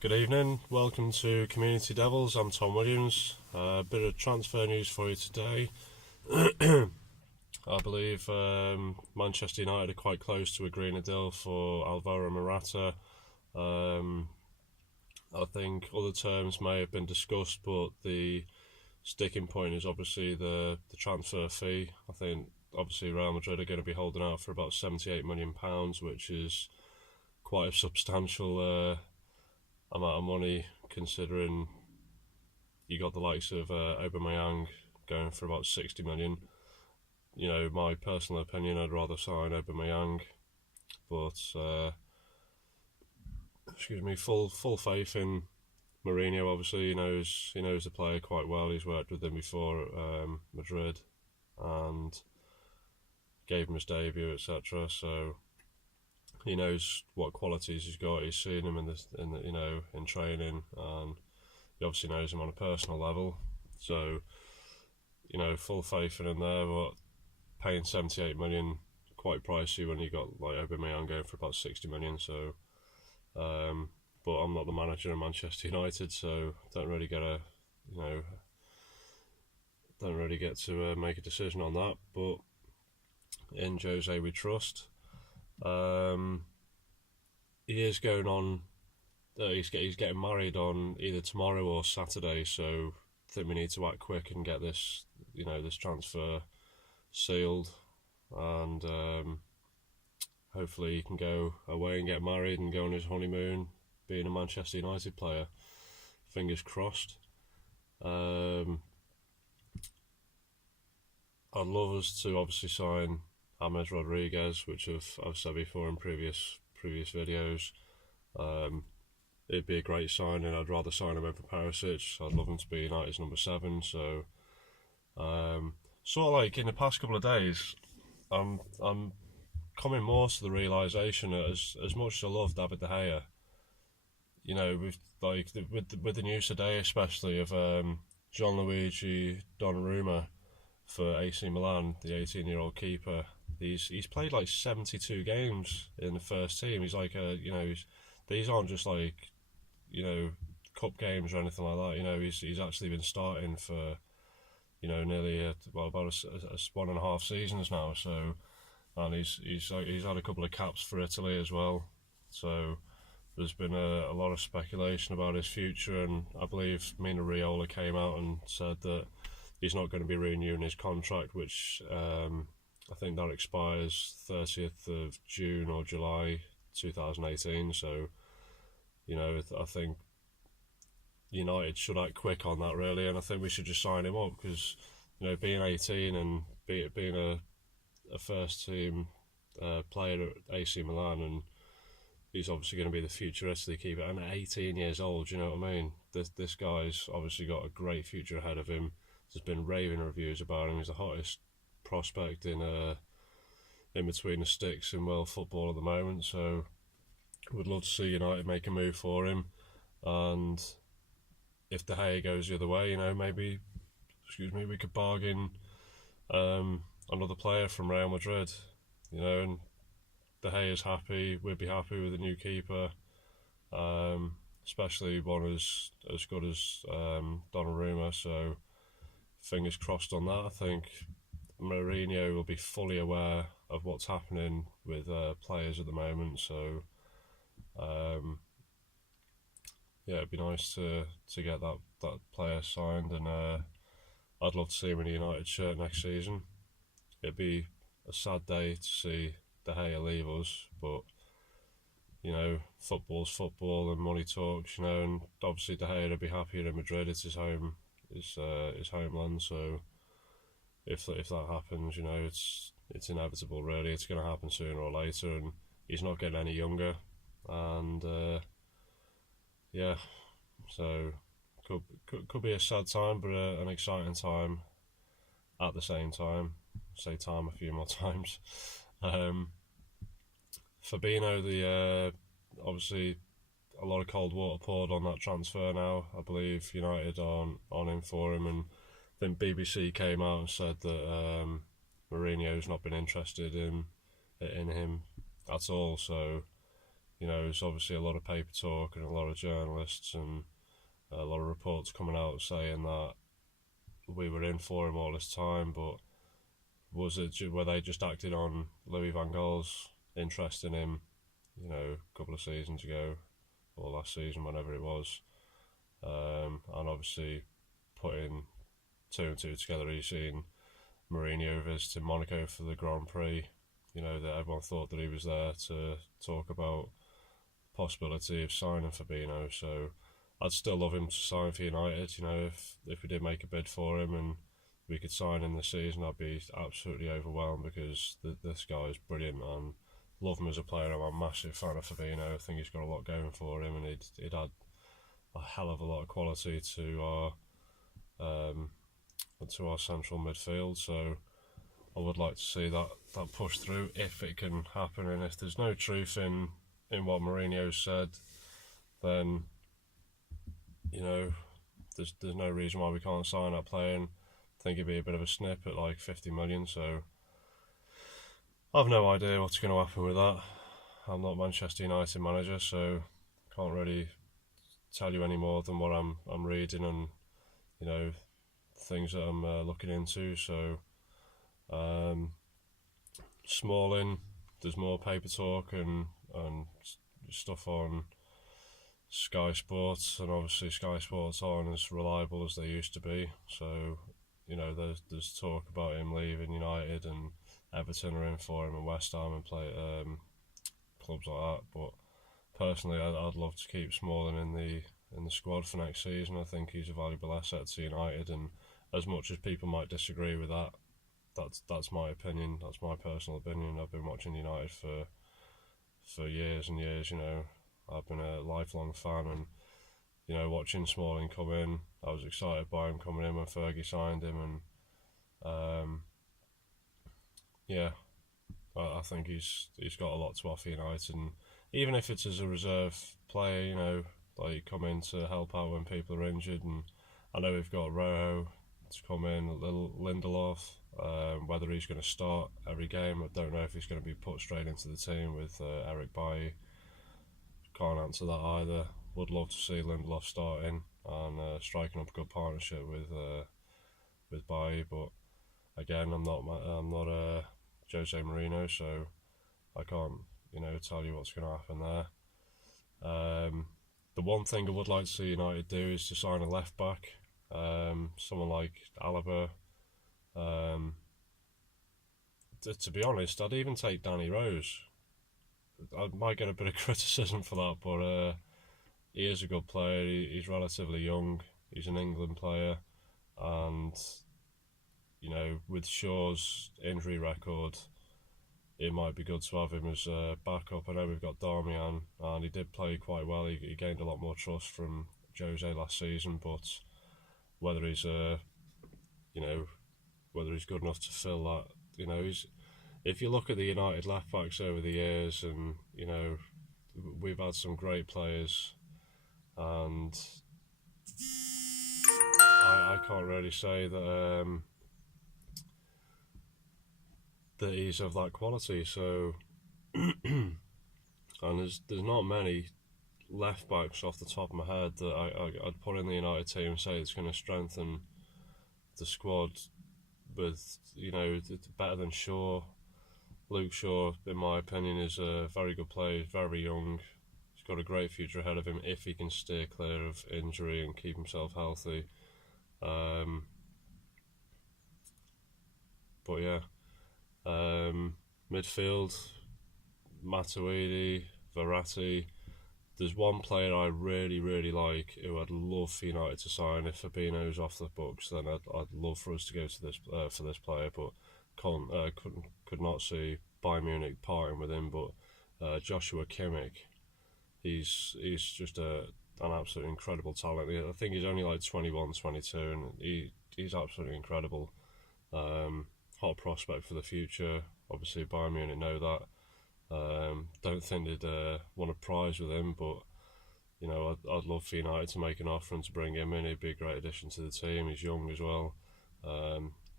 Good evening, welcome to Community Devils. I'm Tom Williams. A bit of transfer news for you today. I believe Manchester United are quite close to agreeing a deal for Alvaro Morata. I think other terms may have been discussed, but the sticking point is obviously the transfer fee. I think obviously Real Madrid are going to be holding out for about £78 million, which is quite a substantial amount of money, considering you got the likes of Aubameyang going for about 60 million. You know, my personal opinion, I'd rather sign Aubameyang, but full faith in Mourinho. Obviously, he knows the player quite well. He's worked with him before at Madrid, and gave him his debut, etc. So he knows what qualities he's got. He's seen him in training, and he obviously knows him on a personal level. So, full faith in him there. But paying 78 million, quite pricey when you got like Aubameyang going for about 60 million. So, but I'm not the manager of Manchester United, so don't really get to make a decision on that. But in Jose we trust. He is going on. He's getting married on either tomorrow or Saturday, so I think we need to act quick and get this transfer sealed, and hopefully he can go away and get married and go on his honeymoon, being a Manchester United player. Fingers crossed. I'd love us to obviously sign James Rodriguez, which I've said before in previous videos. It'd be a great signing. I'd rather sign him over Perisic. I'd love him to be United's number 7. So, sort of like in the past couple of days, I'm coming more to the realisation that as much as I love David De Gea, with the news today, especially of Gianluigi Donnarumma for AC Milan, the 18-year-old keeper. He's played like 72 games in the first team. He's like these aren't just like cup games or anything like that. He's actually been starting for nearly about 1.5 seasons now. So, and he's had a couple of caps for Italy as well. So there's been a lot of speculation about his future, and I believe Mino Raiola came out and said that he's not going to be renewing his contract, which I think that expires 30th of June or July 2018. So, I think United should act quick on that, really, and I think we should just sign him up because, being 18 and being a first team player at AC Milan, and he's obviously going to be the future Italy keeper, and at 18 years old, you know what I mean? This guy's obviously got a great future ahead of him. There's been raving reviews about him. He's the hottest prospect in between the sticks in world football at the moment. So would love to see United make a move for him, and if De Gea goes the other way, maybe we could bargain another player from Real Madrid, and De Gea is happy, we'd be happy with a new keeper, especially one as good as Donnarumma. So fingers crossed on that. I think Mourinho will be fully aware of what's happening with players at the moment. So it'd be nice to get that player signed, and I'd love to see him in a United shirt next season. It'd be a sad day to see De Gea leave us, but football's football and money talks, and obviously De Gea would be happier in Madrid. It's his home, his homeland. So if that happens, it's inevitable. Really, it's going to happen sooner or later, and he's not getting any younger. And so could be a sad time, but an exciting time at the same time. Say time a few more times. Fabinho, obviously a lot of cold water poured on that transfer now. I believe United are on him for him, and then BBC came out and said that Mourinho's not been interested in him at all. So there's obviously a lot of paper talk and a lot of journalists and a lot of reports coming out saying that we were in for him all this time, but were they just acting on Louis van Gaal's interest in him, a couple of seasons ago, or last season, whenever it was, and obviously putting two and two together, he's seen Mourinho visiting Monaco for the Grand Prix, that everyone thought that he was there to talk about possibility of signing Fabinho, so I'd still love him to sign for United. If we did make a bid for him and we could sign in this season, I'd be absolutely overwhelmed because this guy is brilliant and love him as a player. I'm a massive fan of Fabinho. I think he's got a lot going for him, and he'd add a hell of a lot of quality to our central midfield. So I would like to see that push through if it can happen, and if there's no truth in what Mourinho said, then there's no reason why we can't sign that player. And I think it'd be a bit of a snip at like 50 million. So I've no idea what's going to happen with that. I'm not Manchester United manager, so can't really tell you any more than what I'm reading and things that I'm looking into. So Smalling, there's more paper talk and stuff on Sky Sports, and obviously Sky Sports aren't as reliable as they used to be. So there's talk about him leaving United, and Everton are in for him, and West Ham, and play clubs like that. But personally, I'd love to keep Smalling in the squad for next season. I think he's a valuable asset to United, and as much as people might disagree with that, that's my opinion. That's my personal opinion. I've been watching United for years and years. I've been a lifelong fan, and watching Smalling come in, I was excited by him coming in when Fergie signed him, and I think he's got a lot to offer United, and even if it's as a reserve player, like come in to help out when people are injured, and I know we've got Rojo to come in, Lindelof. Whether he's going to start every game, I don't know if he's going to be put straight into the team with Eric Bailly. Can't answer that either. Would love to see Lindelof starting and striking up a good partnership with Bailly, but again, I'm not Jose Mourinho, so I can't tell you what's going to happen there. The one thing I would like to see United do is to sign a left back, someone like Alaba. To be honest, I'd even take Danny Rose. I might get a bit of criticism for that, but he is a good player. He's relatively young. He's an England player, and with Shaw's injury record, it might be good to have him as a backup. I know we've got Darmian, and he did play quite well. He gained a lot more trust from Jose last season, but whether he's whether he's good enough to fill that, if you look at the United left backs over the years, and we've had some great players, and I can't really say that that he's of that quality. So, and there's not many left backs off the top of my head that I'd put in the United team and say it's going to strengthen the squad with better than Shaw. Luke Shaw, in my opinion, is a very good player. He's very young. He's got a great future ahead of him if he can steer clear of injury and keep himself healthy. But yeah, midfield, Matuidi, Verratti. There's one player I really, really like who I'd love for United to sign. If Fabinho's off the books, then I'd love for us to go to this for this player, but could not see Bayern Munich parting with him. But Joshua Kimmich, he's just an absolutely incredible talent. I think he's only like 21, 22, and he's absolutely incredible. Hot prospect for the future. Obviously, Bayern Munich know that. Don't think they'd want a prize with him, but I'd love for United to make an offer and to bring him in. He'd be a great addition to the team. He's young as well.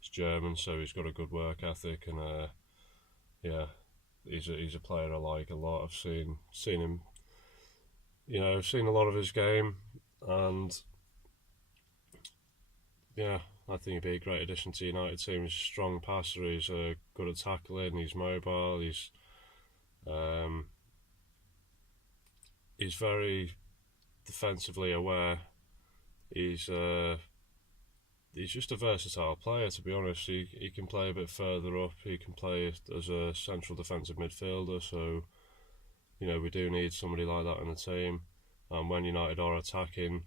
He's German, so he's got a good work ethic, and he's a player I like a lot. I've seen him, I've seen a lot of his game, and yeah, I think he'd be a great addition to United team. He's a strong passer. He's good at tackling. He's mobile. Um, he's very defensively aware. He's just a versatile player, to be honest. He can play a bit further up. He can play as a central defensive midfielder. So we do need somebody like that in the team. And when United are attacking,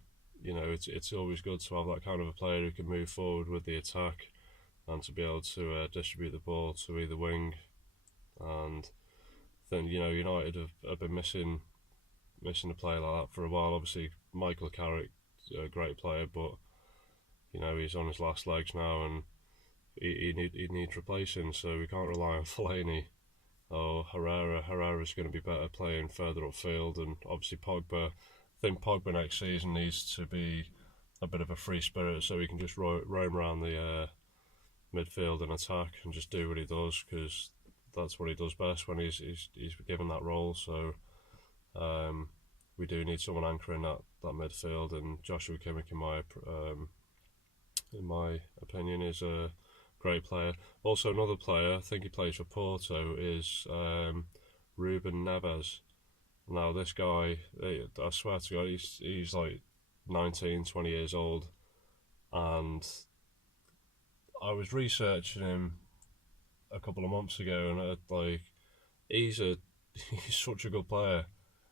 it's always good to have that kind of a player who can move forward with the attack and to be able to distribute the ball to either wing. And then United have been missing a player like that for a while. Obviously, Michael Carrick, a great player, but he's on his last legs now, and he needs replacing. So we can't rely on Fellaini or Herrera. Herrera's going to be better playing further upfield, and obviously Pogba. I think Pogba next season needs to be a bit of a free spirit, so he can just roam around the midfield and attack and just do what he does, because that's what he does best when he's given that role. So we do need someone anchoring that midfield, and Joshua Kimmich, in my opinion, is a great player. Also, another player, I think he plays for Porto, is Ruben Neves. Now, this guy, I swear to God, he's like 19, 20 years old, and I was researching him a couple of months ago, and he's such a good player.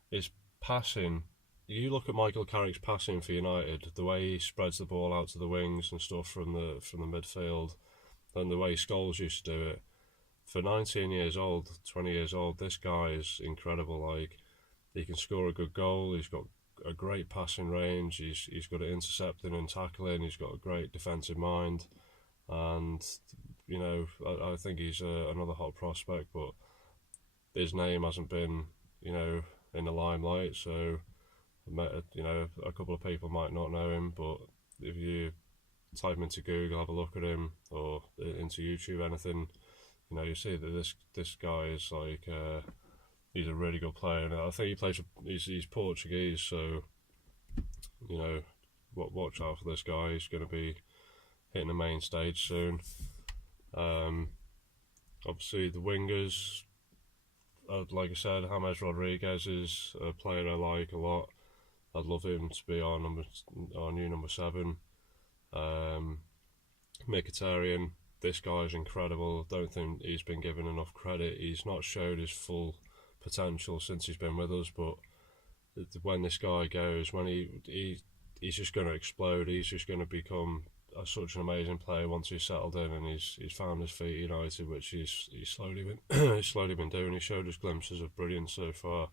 His passing, you look at Michael Carrick's passing for United, the way he spreads the ball out to the wings and stuff from the midfield, and the way Scholes used to do it. For 19 years old, 20 years old, this guy is incredible. He can score a good goal. He's got a great passing range. He's good at intercepting and tackling. He's got a great defensive mind, and I think he's another hot prospect. But his name hasn't been in the limelight, so a couple of people might not know him. But if you type into Google, have a look at him, or into YouTube, anything, you see that this guy is he's a really good player, and I think he plays. He's Portuguese, so watch out for this guy. He's going to be hitting the main stage soon. Obviously, the wingers, like I said, James Rodriguez is a player I like a lot. I'd love him to be our new number 7. Mkhitaryan, this guy is incredible. Don't think he's been given enough credit. He's not showed his full potential since he's been with us, but when this guy goes, when he's just going to explode. He's just going to become such an amazing player once he's settled in and he's found his feet at United, which he's slowly been he's slowly been doing. He showed us glimpses of brilliance so far,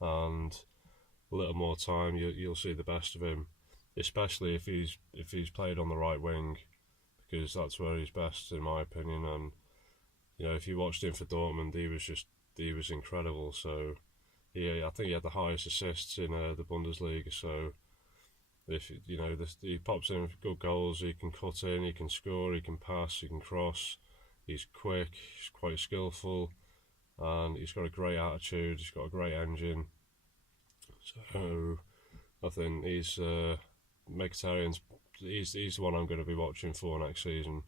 and a little more time, you'll see the best of him, especially if he's played on the right wing, because that's where he's best in my opinion. And if you watched him for Dortmund, he was incredible. So I think he had the highest assists in the Bundesliga. So if he pops in good goals, he can cut in, he can score, he can pass, he can cross. He's quick, he's quite skillful, and he's got a great attitude. He's got a great engine. So I think Mkhitaryan's he's the one I'm going to be watching for next season.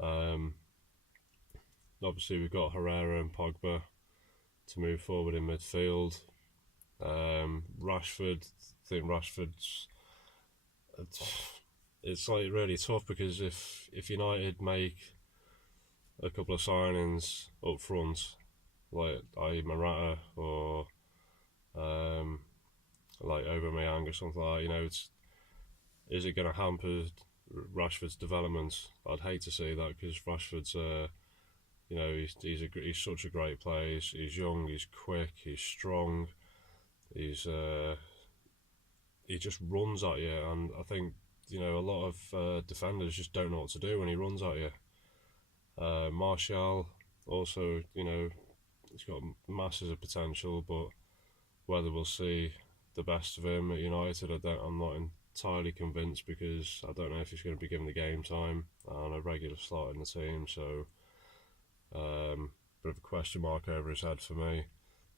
Obviously, we've got Herrera and Pogba to move forward in midfield. Rashford, I think Rashford's. It's really tough, because if United make a couple of signings up front, like Morata or like Aubameyang or something like that, is it going to hamper Rashford's development? I'd hate to see that, because Rashford's he's such a great player. He's young, he's quick, he's strong, he just runs at you, and I think a lot of defenders just don't know what to do when he runs at you. Martial also, he's got masses of potential, but whether we'll see the best of him at United, I'm not entirely convinced, because I don't know if he's going to be given the game time and a regular slot in the team. So bit of a question mark over his head for me.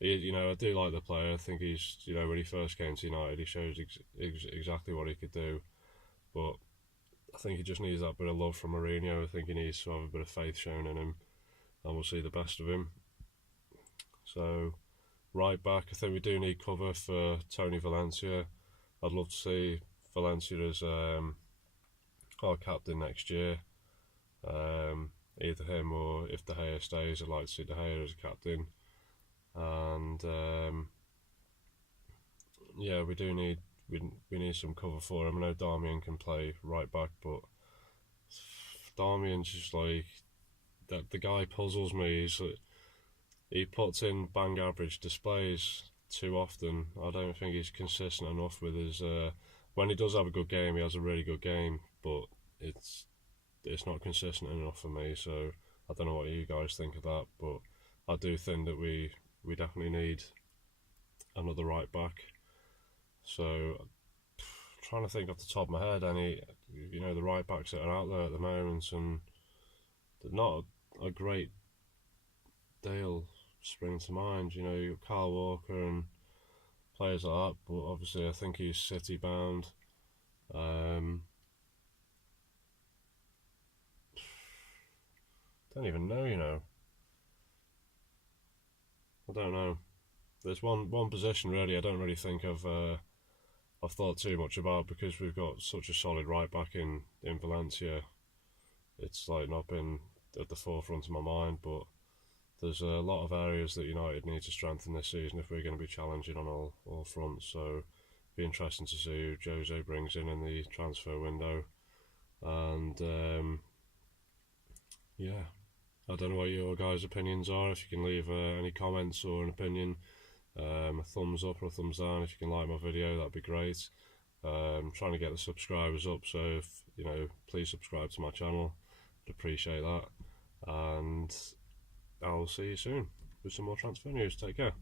I do like the player. I think he's, when he first came to United, he shows exactly what he could do. But I think he just needs that bit of love from Mourinho. I think he needs to have a bit of faith shown in him, and we'll see the best of him. So, right back, I think we do need cover for Tony Valencia. I'd love to see Valencia as our captain next year. Either him or if De Gea stays, I'd like to see De Gea as a captain. And yeah, we need some cover for him. I know Darmian can play right back, but Darmian's just like that. The guy puzzles me. He puts in bang average displays too often. I don't think he's consistent enough with his. When he does have a good game, he has a really good game, but it's not consistent enough for me. So I don't know what you guys think of that, but I do think that we definitely need another right back. So trying to think off the top of my head any the right backs that are out there at the moment, and they're not a great deal spring to mind. You've got Kyle Walker and players like that, but obviously I think he's City bound. Don't even know, I don't know. There's one position really I don't really think I've thought too much about, because we've got such a solid right back in Valencia. It's like not been at the forefront of my mind, but there's a lot of areas that United need to strengthen this season if we're going to be challenging on all fronts. So it'll be interesting to see who Jose brings in the transfer window. And yeah, I don't know what your guys' opinions are. If you can leave any comments or an opinion, a thumbs up or a thumbs down. If you can like my video, that'd be great. I'm trying to get the subscribers up, so if please subscribe to my channel. I'd appreciate that. And I'll see you soon with some more transfer news. Take care.